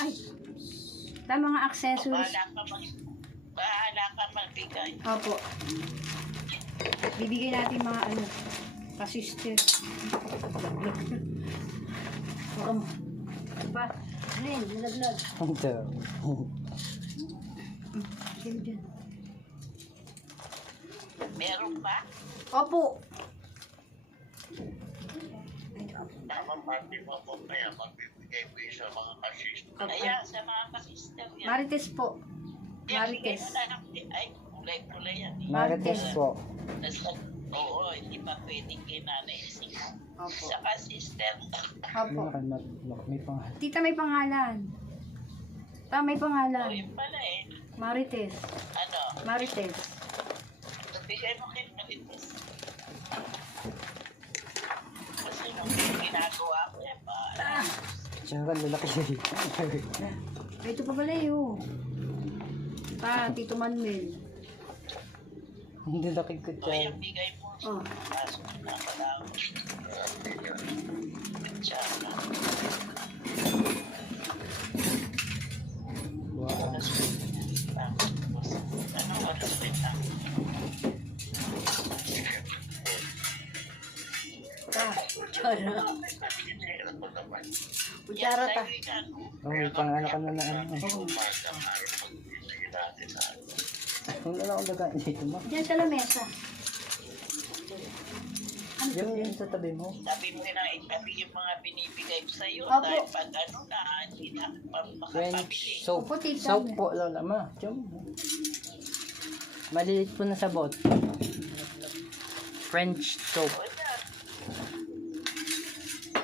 Ay! Mga accessories. Bahala ka magbigay. Opo. Bibigay natin mga ano, ka-sister. Baka mo. Diba? Glenn, nalaglag. Ito. Sige dyan. Meron ba? Opo. Tama pati mo po kaya magbibigay mo yun sa mga kasist. Ayan, sa mga kasister yan. Marites po. Yan, bigay Marites. mo na lang. Ay, kulay-kulay yan. Marites po. Oo, hindi pa pwedeng kay Nanay Sing. Opo. Sa kasister. Opo. May pangalan. Tita, may pangalan. Ta, may O, pangalan. yun pala eh. Marites. Ano? Marites. Bigay mo kay Marites. Kasi nung ginagawa ko yan, Ah! Tsaka lalaki siya. Ay, ito pa pala yun. Pa, Tito Manuel. Hindi laki ko O, dyan. yung bigay mo. Oh. Pasok na pala ako. Tsaka. Wow. Ano oras din na? Ta, kutsara. Kutsara ta. Oh, may pang ano ka na na ano. Kung ano akong lagayin dito mo. Diyan sa lamesa. Yung sa tabi mo. Sabi mo na itabi yung mga binibigay ko sa'yo. Opo. Dahil pag ano na, hindi na French makapabili. soap. Opo, tita. Soap po, lola ma. Diyan. Maliit po na sabot. French soap. Wala.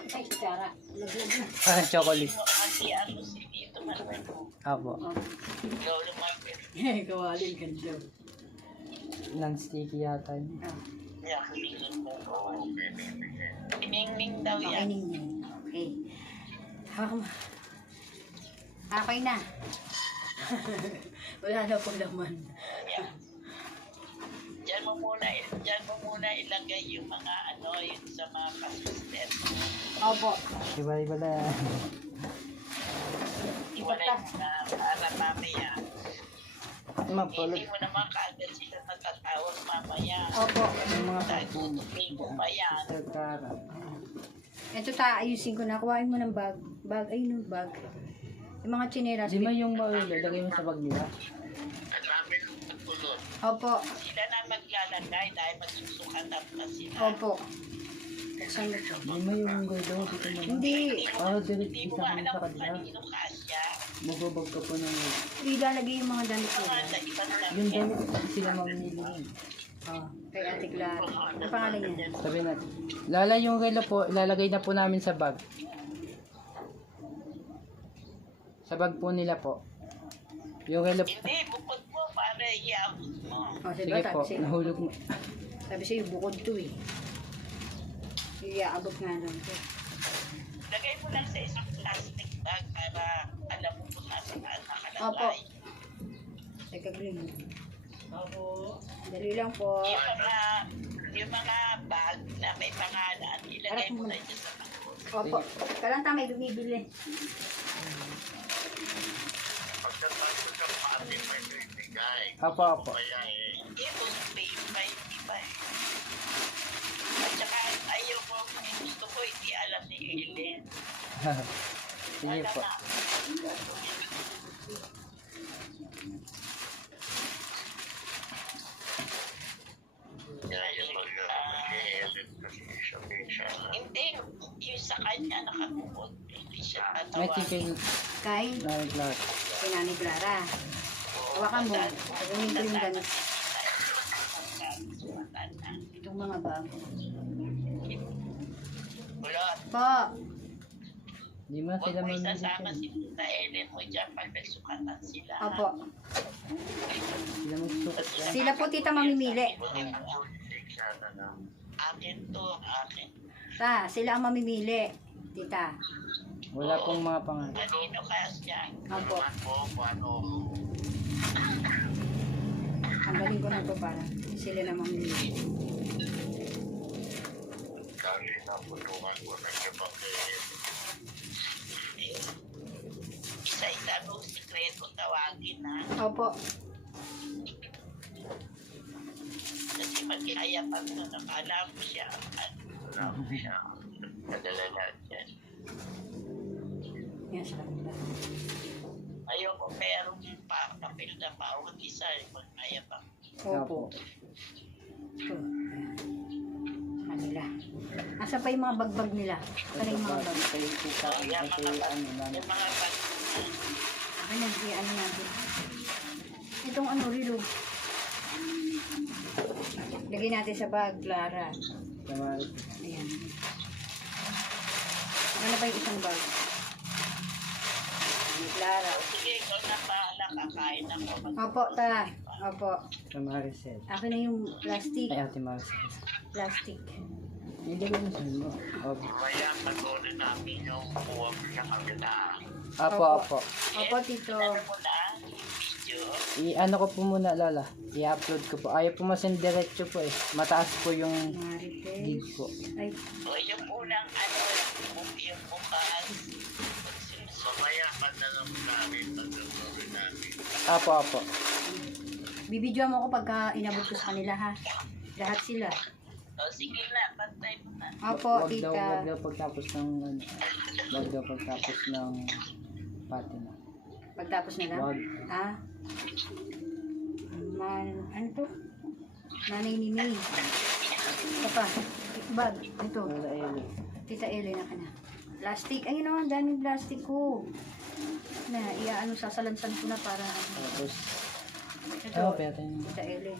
Ay, kutsara. Laglag na. Parang chocolate. Kasi ano si Tito Manuel mo. Apo. Oh. Ikaw lumapit. Kawali ka daw. Non-sticky yata yun. Ah, Yakulingin mo. Iningning daw okay, yan. Ningning. Okay. Okay na. Wala na po laman. Yan. Diyan mo muna ilagay yung mga ano, yung sa mga pasistem. Opo. Iba-iba na yan. Iwalay mo na para mamaya. Mapulot. Hindi mo naman kaagad sila natatawag mamaya. Opo. Yung mga Dahil tutupigo pa yan. Sarkara. Ito ta, ayusin ko na. Kuhain mo ng bag. Bag, ayun yung bag. Yung mga chineras. Di ba yung bawal, lagay mo sa bag nila? Ang dami ng pagtulot. Opo. Sila na maglalagay dahil magsusukatan na sila. Opo. Saan mo to? Di ba yung guldo dito mo? Hindi. Oh, direct Hindi mo isa nga kami alam sa kung kanila. kanino kasya. Magbabag ka po ng... Ilalagay yung mga damit Ito nila. nga sa ibang Yung sakyan. damit kasi sila mamimili yun. Oh, kay Ate Clara. Ano pangalan niya? Sabi natin. Lala yung relo po, ilalagay na po namin sa bag. Sa bag po nila po. Yung relo Hindi, bukod mo para iabot mo. Oh, sige diba? po, nahulog mo. Sabi sa'yo, bukod to eh. Iaabot nga lang to. Lagay mo lang sa isang plastic bag para alam mo kung nasa saan Opo. nakalagay. Teka, green. Dali lang po. Yung mga bag na may pangalan, ilagay mo na dyan sa takot. Opo. Kalanta may bumibili. Pagkatapos sa pati may bibigay. Apo, apo. Kaya Hindi, kung pay pa, hindi pa eh. At saka, ayaw ko, kung gusto ko, hindi alam ni Ellen. Sige po. kaya yung mag-Ellen kasi siya. Hindi, yung sa kanya nakabukod. Hindi siya May natawa. tigay Kay, na glass. kay Nani Clara. Hawakan mo. Sabihin ko yung ganit. Itong mga bag. Kulot. Po. Di ba Huwag sila mo mamimili isasama dyan? si Tita Ellen mo dyan pag nagsukatan sila. Opo. Sila magsukat dyan. Sila po tita mamimili. Sana na. Akin to, akin. Ta, sila ang mamimili. Tita. Wala pong mga pangalan. Kanino kasya? Opo. Naman po kung ano. Ang galing ko na to para sila na mamimili. Kasi naputulungan ko na siya bakit. Isa-isa mo sikreto tawagin na. Opo. Kasi magkayapan mo nakala mo siya. Wala ko siya. Nadala lahat yan. Yan sa kanila. Ayoko merong papel na bawat isa magkayapan. Opo. Ito. Sa kanila. Asa pa yung mga bagbag nila? Saan yung mga bag? Kay tita, So, yung kay mga ano lang. yung mga bag Akin na, ano natin. Itong ano, rilo. Lagay natin sa bag, Clara. Tamari. Ayan. Ano pa yung isang bag? Ni Clara. sige, ikaw na pahala, kakain ako. Opo, ta. Opo. Tamari set. Akin na yung plastic. Ay, ate Marcel. Plastic. Ilagay mo sa inyo. Opo. Kaya patuloy namin yung kuha mo sa kanila. Apo, apo. Opo, Tito. Ano mo na yung video? I-ano ko po muna, Lola. I-upload ko po. Ayaw po masend diretso po eh. Mataas po yung gig Marites. po. Ay, O yung unang ano, yung bukas. Mamaya patanong namin, patuloy namin. Apo, apo. bibidyoan mo ako pagka inabot ko sa kanila, ha? Lahat sila. O sige na, pantay mo na. Opo, Wag daw Tita. pagtapos ng ano. Wag daw pagtapos ng patina. Pagtapos nila? Wag. Ah? Ano to? Nanay ni May. Ito pa. Bag. Ito. Lola Eli. Tita Ellen na ka na. Plastic. Ayun o, ang daming plastic ko. Na, sasalansan ko na para Tapos, ito. pera niyo. Tita Ellen.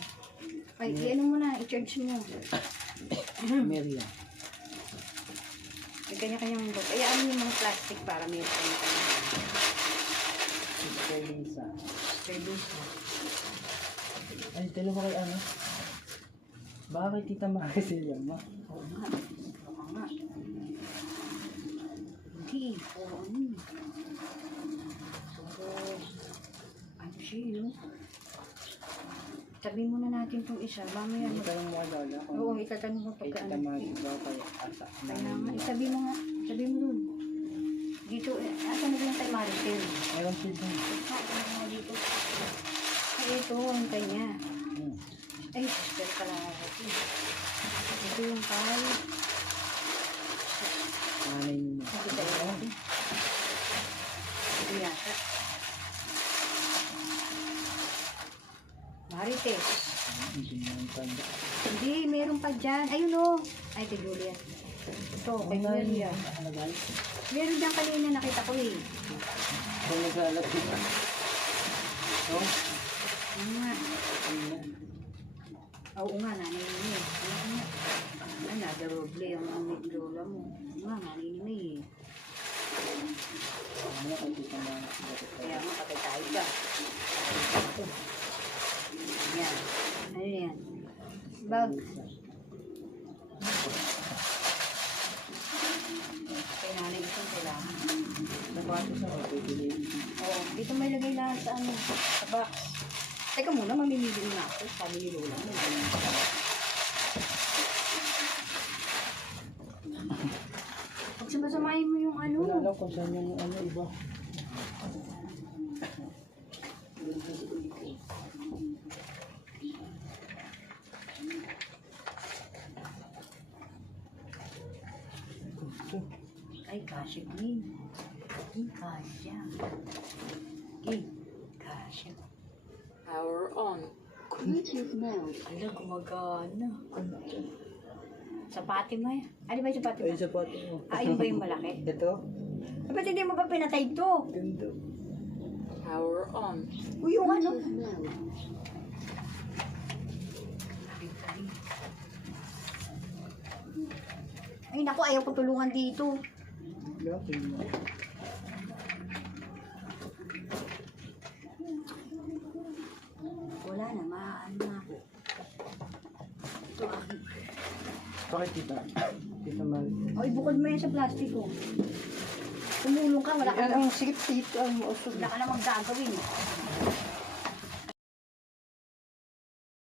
Ay, i-ano mo na, i-charge mo. Miriam. May kanya-kanyang bag. Ay, ano yung mga plastic para may kanya-kanya. Sister Lisa. Kay Lucy. Ay, dalawa kay ano? Baka kay Tita Mari sila, ma. Oo nga. Oo nga. Hindi. Oo, ano. So, ano siya, no? Tabi muna natin itong isa. Mamaya. Hindi ka lang mo kay Lola. kung Oo, itatanong mo Kay pagka Tita ano. Mari ba kay Asa? Kaya nga, itabi mo nga. Itabi mo dun. Dito, asa na ba yung kay Maricel? Meron siya dun. Ah, ano nga dito? Ay, ito, ang kanya. Hmm. Ay, sister pala ako. Ito yung kay... Nanay niyo. Nakita yun. Ito yata. Marites. Hindi mo yung tanda. Hindi, meron pa dyan. Ayun o. Ay, tigulo yan. Ito, kay Julia. Ano ba? Meron dyan kanina, nakita ko eh. Kung naglalat dito. So, Ano nga? ano? Oo nga, nanay ni May. Ano nga? Ano, nadaroble yung lola mo. Oo nga, nanay ni May eh. Ano kay Tita Mari? Kaya nga, patay tayo ba? Yan. Ano yan? Bag. Kay nanay itong kailangan. Nabato sa ako, bibili. Oo, dito may lagay lahat sa ano, sa box. Teka muna, mamimili na ako. Sabi ni Lola mo. Pag sumasamahin mo yung ano. Wala lang kung saan yung ano iba. Ay, kasya din. Ay, kasya. Ay, kasya. Power on. Bluetooth mode. Ala, gumagana. Sapati mo yan. Ano ba yung sapati mo? Ay, sapato mo. Ah, yun ba yung malaki? Ito? Ah, ba't hindi mo ba pinatay ito? Ganda. Power on. Uy, yung ano? Bluetooth mode. Ay, naku, ayaw ko tulungan dito. Laki mo. Wala na, maaan na ako. Ito akin. Bakit Tita? Tita Mari. Ay, bukod mo yan sa plastic ko. Tumulong ka, wala ka Ang sikip dito ang mausog. wala ka namang gagawin.